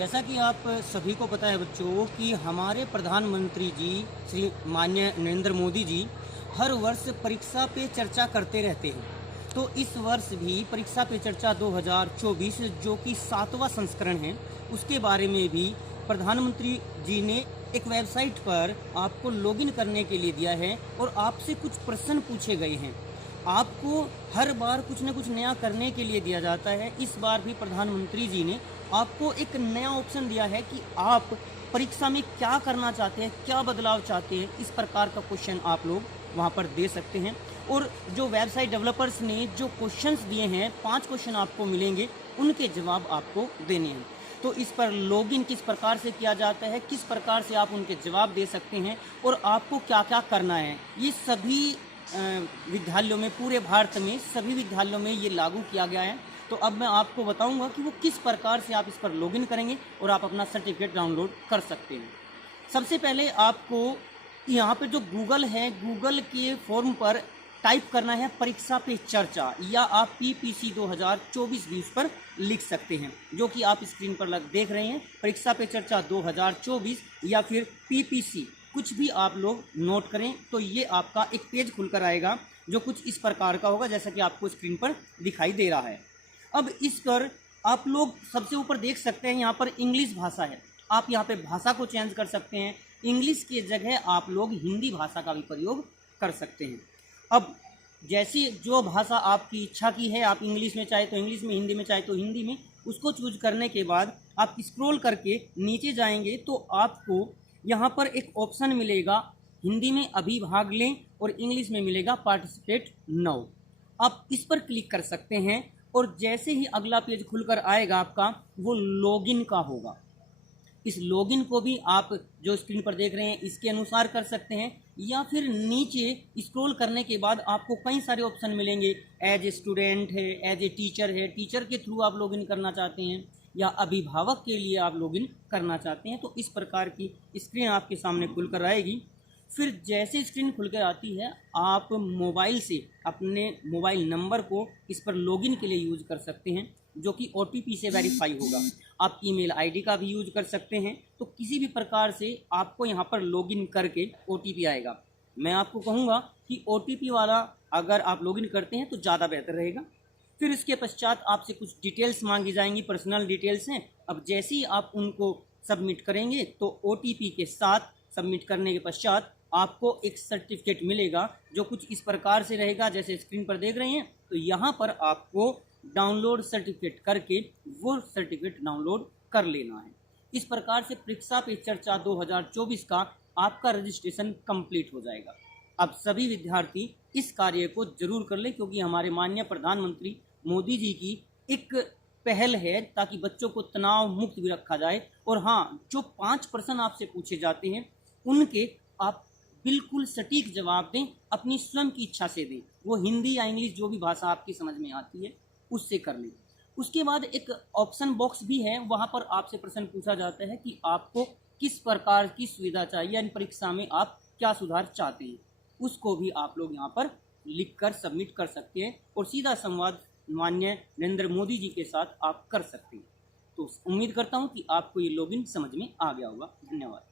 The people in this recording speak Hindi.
जैसा कि आप सभी को पता है बच्चों कि हमारे प्रधानमंत्री जी श्री माननीय नरेंद्र मोदी जी हर वर्ष परीक्षा पे चर्चा करते रहते हैं। तो इस वर्ष भी परीक्षा पे चर्चा 2024 जो कि 7वां संस्करण है, उसके बारे में भी प्रधानमंत्री जी ने एक वेबसाइट पर आपको लॉगिन करने के लिए दिया है और आपसे कुछ प्रश्न पूछे गए हैं। आपको हर बार कुछ न कुछ नया करने के लिए दिया जाता है। इस बार भी प्रधानमंत्री जी ने आपको एक नया ऑप्शन दिया है कि आप परीक्षा में क्या करना चाहते हैं, क्या बदलाव चाहते हैं। इस प्रकार का क्वेश्चन आप लोग वहां पर दे सकते हैं। और जो वेबसाइट डेवलपर्स ने जो क्वेश्चंस दिए हैं, 5 क्वेश्चन आपको मिलेंगे, उनके जवाब आपको देने हैं। तो इस पर लॉगिन किस प्रकार से किया जाता है, किस प्रकार से आप उनके जवाब दे सकते हैं और आपको क्या क्या करना है, ये सभी विद्यालयों में, पूरे भारत में सभी विद्यालयों में ये लागू किया गया है। तो अब मैं आपको बताऊंगा कि वो किस प्रकार से आप इस पर लॉगिन करेंगे और आप अपना सर्टिफिकेट डाउनलोड कर सकते हैं। सबसे पहले आपको यहाँ पे जो गूगल है, गूगल के फॉर्म पर टाइप करना है परीक्षा पे चर्चा, या आप PPC 2024 भी उस पर लिख सकते हैं, जो कि आप स्क्रीन पर देख रहे हैं। परीक्षा पे चर्चा 2024 या फिर PPC कुछ भी आप लोग नोट करें तो ये आपका एक पेज खुलकर आएगा जो कुछ इस प्रकार का होगा, जैसा कि आपको स्क्रीन पर दिखाई दे रहा है। अब इस पर आप लोग सबसे ऊपर देख सकते हैं, यहाँ पर इंग्लिश भाषा है। आप यहाँ पे भाषा को चेंज कर सकते हैं। इंग्लिश की जगह आप लोग हिंदी भाषा का भी प्रयोग कर सकते हैं। अब जैसी जो भाषा आपकी इच्छा की है, आप इंग्लिश में चाहे तो इंग्लिश में, हिंदी में चाहे तो हिंदी में, उसको चूज करने के बाद आप स्क्रॉल करके नीचे जाएंगे तो आपको यहाँ पर एक ऑप्शन मिलेगा, हिंदी में अभी भाग लें, और इंग्लिश में मिलेगा पार्टिसिपेट नाउ। आप इस पर क्लिक कर सकते हैं और जैसे ही अगला पेज खुलकर आएगा आपका, वो लॉगिन का होगा। इस लॉगिन को भी आप जो स्क्रीन पर देख रहे हैं इसके अनुसार कर सकते हैं, या फिर नीचे स्क्रॉल करने के बाद आपको कई सारे ऑप्शन मिलेंगे। एज ए स्टूडेंट है, एज ए टीचर है, टीचर के थ्रू आप लॉगिन करना चाहते हैं, या अभिभावक के लिए आप लॉगिन करना चाहते हैं। तो इस प्रकार की स्क्रीन आपके सामने खुलकर आएगी। फिर जैसे स्क्रीन खुलकर आती है, आप मोबाइल से अपने मोबाइल नंबर को इस पर लॉगिन के लिए यूज कर सकते हैं, जो कि OTP से वेरीफाई होगा। आप ईमेल ID का भी यूज कर सकते हैं। तो किसी भी प्रकार से आपको यहाँ पर लॉगिन करके OTP आएगा। मैं आपको कहूँगा कि OTP वाला अगर आप लॉगिन करते हैं तो ज़्यादा बेहतर रहेगा। फिर इसके पश्चात आपसे कुछ डिटेल्स मांगी जाएंगी, पर्सनल डिटेल्स हैं। अब जैसे ही आप उनको सबमिट करेंगे तो OTP के साथ सबमिट करने के पश्चात आपको एक सर्टिफिकेट मिलेगा, जो कुछ इस प्रकार से रहेगा जैसे स्क्रीन पर देख रहे हैं। तो यहाँ पर आपको डाउनलोड सर्टिफिकेट करके वो सर्टिफिकेट डाउनलोड कर लेना है। इस प्रकार से परीक्षा पे चर्चा 2024 का आपका रजिस्ट्रेशन कंप्लीट हो जाएगा। अब सभी विद्यार्थी इस कार्य को जरूर कर लें, क्योंकि हमारे माननीय प्रधानमंत्री मोदी जी की एक पहल है ताकि बच्चों को तनाव मुक्त भी रखा जाए। और हाँ, जो 5 प्रश्न आपसे पूछे जाते हैं उनके आप बिल्कुल सटीक जवाब दें, अपनी स्वयं की इच्छा से दें। वो हिंदी या इंग्लिश जो भी भाषा आपकी समझ में आती है उससे कर लें। उसके बाद एक ऑप्शन बॉक्स भी है, वहाँ पर आपसे प्रश्न पूछा जाता है कि आपको किस प्रकार की सुविधा चाहिए, यानी परीक्षा में आप क्या सुधार चाहते हैं। उसको भी आप लोग यहाँ पर लिखकर सबमिट कर सकते हैं और सीधा संवाद माननीय नरेंद्र मोदी जी के साथ आप कर सकते हैं। तो उम्मीद करता हूँ कि आपको ये लॉगिन समझ में आ गया होगा। धन्यवाद।